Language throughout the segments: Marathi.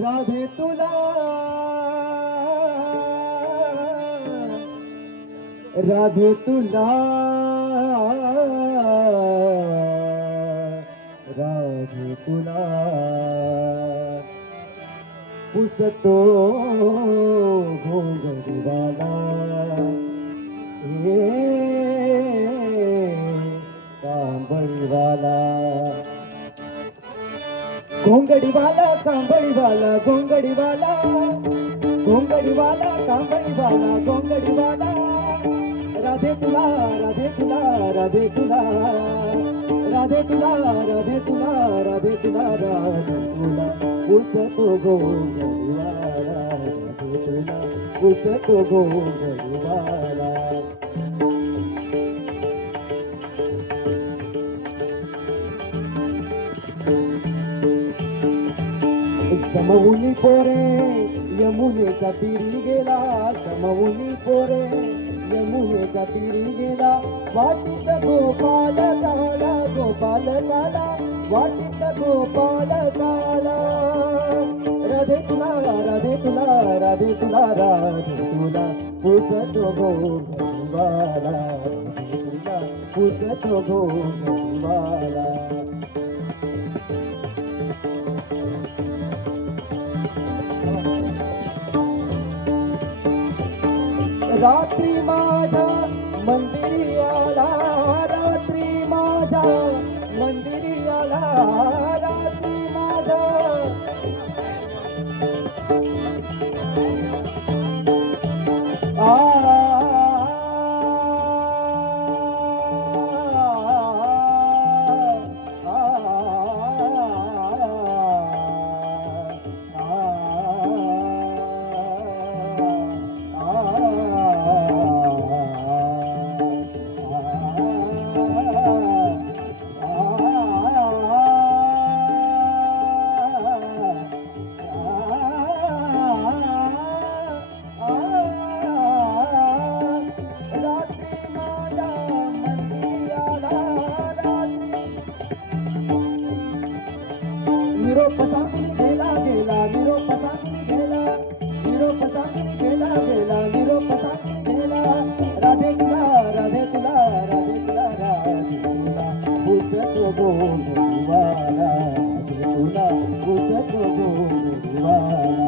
राधे तुला राधे तुला राधे तुला पुसतो घोंगडीवाला हे कांबळीवाला घोंगडीवाला कांबळीवाला घोंगडीवाला घोंगडीवाला कांबळीवाला घोंगडीवाला राधे तुला राधे तुला राधे तुला राधे तुला राधे तुला राधे तुला राधे तुला पुसतो घोंगडीवाला राधे तुला पुसतो घोंगडीवाला समवुनी पोरे यमुनेचा तीरी गेला समवुनी पोरे यमुनेचा तीरी गेला वाटीत गोपाल काला गोपाल काला वाटीत गोपाल काला राधे तुला राधे तुला राधे तुला राधे तुला पुसतो घोंगडीवाला राधे तुला पुसतो घोंगडीवाला रात्री माझ्या मंदिरी आला रात्री माझ्या मंदिरी आला रात्री माझ्या निरोप सांगून गेला गेला निरोप सांगून गेला निरोप सांगून गेला गेला निरोप सांगून गेला राधे तुला राधे तुला राधे तुला राधे तुला पुसतो घोंगडीवाला राधे तुला पुसतो घोंगडीवाला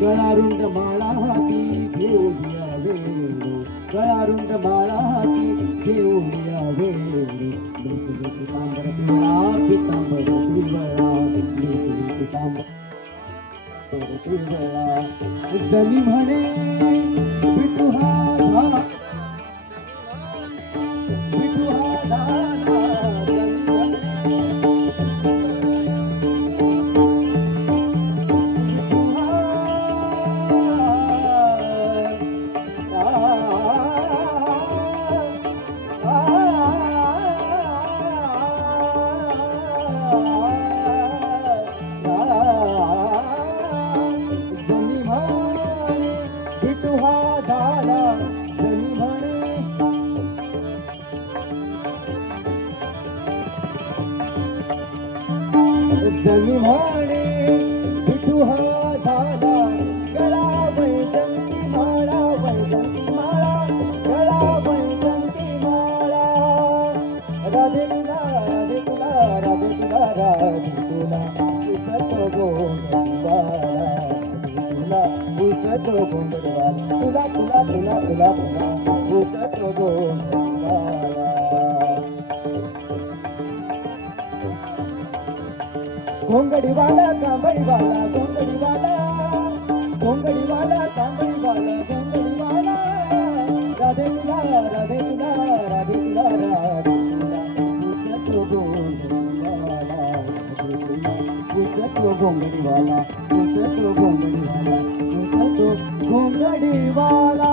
गळारुंड माळा हाती घेऊन गळारुंड माळा हाती घेऊन यावे पितांबर पिवळा पितांबर पिवळा पितांबर पिवळा जनी म्हणे विठू हा झाला विठू हा झाला जनी म्हणे विठू हा झाला गळा वैजंती माळा वैजंती माळा गळा वैजंती माळा राधे तुला राधे तुला राधे तुला राधे तुला पुसतो घोंगडीवाला तुला पुसतो घोंगडीवाला तुला तुला तुला तुला तुला पुसतो घोंगडीवाला घोंगडीवाला कांबळीवाला घोंगडीवाला घोंगडीवाला कांबळीवाला घोंगडीवाला राधे तुला राधे तुला राधे तुला राधे तुला पुसतो घोंगडीवाला राधे तुला पुसतो घोंगडीवाला पुसतो घोंगडीवाला पुसतो घोंगडीवाला